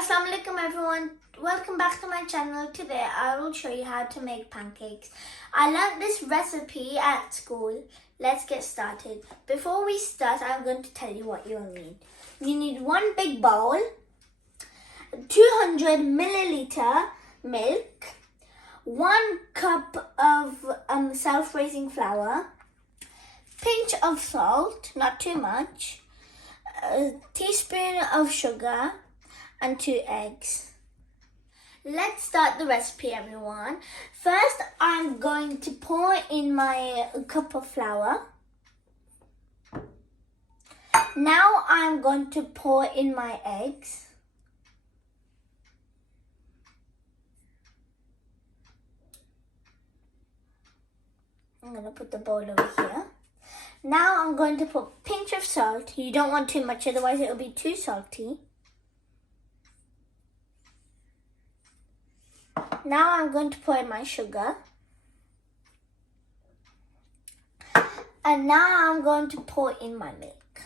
Assalamu alaikum everyone. Welcome back to my channel. Today I will show you how to make pancakes. I learned this recipe at school. Let's get started. Before we start, I'm going to tell you what you'll need. You need one big bowl, 200 milliliter milk, 1 cup of self-raising flour, pinch of salt, not too much, a teaspoon of sugar, and 2 eggs. Let's start the recipe, everyone. First, I'm going to pour in my cup of flour. Now I'm going to pour in my eggs. I'm going to put the bowl over here. Now I'm going to put a pinch of salt. You don't want too much, otherwise it will be too salty. Now I'm going to pour in my sugar. And now I'm going to pour in my milk.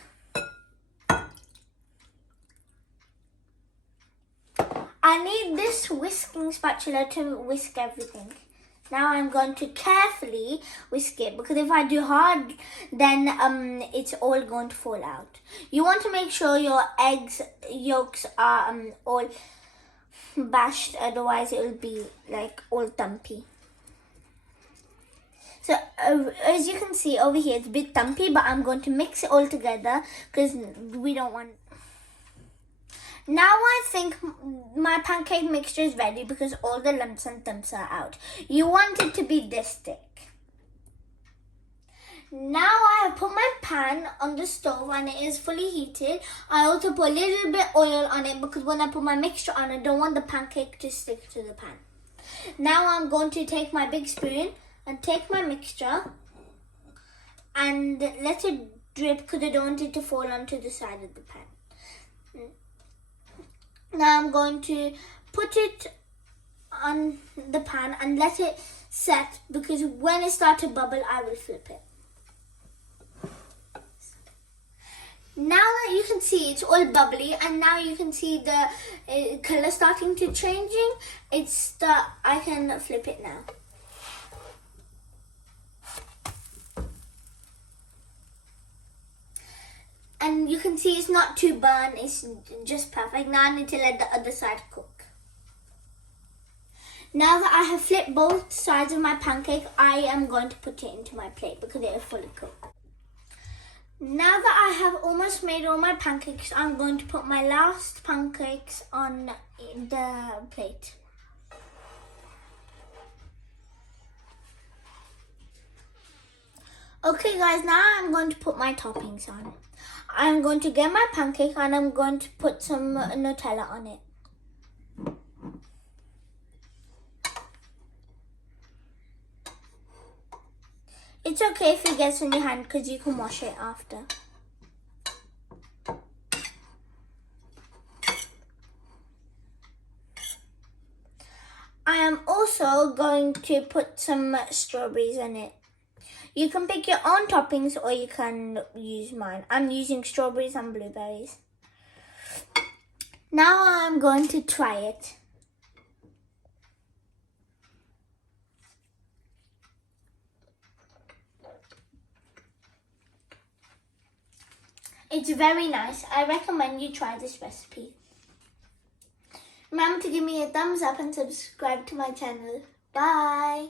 I need this whisking spatula to whisk everything. Now I'm going to carefully whisk it, because if I do hard, then it's all going to fall out. You want to make sure your eggs yolks are all bashed, otherwise it will be like all dumpy. So as you can see over here, it's a bit dumpy, but I'm going to mix it all together because we don't want. Now I think my pancake mixture is ready because all the lumps and thumps are out. You want it to be this thick. Now I have put my pan on the stove and it is fully heated. I also put a little bit oil on it because when I put my mixture on, I don't want the pancake to stick to the pan. Now I'm going to take my big spoon and take my mixture and let it drip because I don't want it to fall onto the side of the pan. Now I'm going to put it on the pan and let it set, because when it starts to bubble, I will flip it. Now that you can see it's all bubbly, and now you can see the color starting to changing, I can flip it now. And you can see it's not too burnt, it's just perfect. Now I need to let the other side cook. Now that I have flipped both sides of my pancake, I am going to put it into my plate because it is fully cooked. Now that I have almost made all my pancakes, I'm going to put my last pancakes on the plate. Okay guys, now I'm going to put my toppings on. I'm going to get my pancake and I'm going to put some Nutella on it. It's okay if it gets on your hand because you can wash it after. I am also going to put some strawberries in it. You can pick your own toppings or you can use mine. I'm using strawberries and blueberries. Now I'm going to try it. It's very nice. I recommend you try this recipe. Remember to give me a thumbs up and subscribe to my channel. Bye.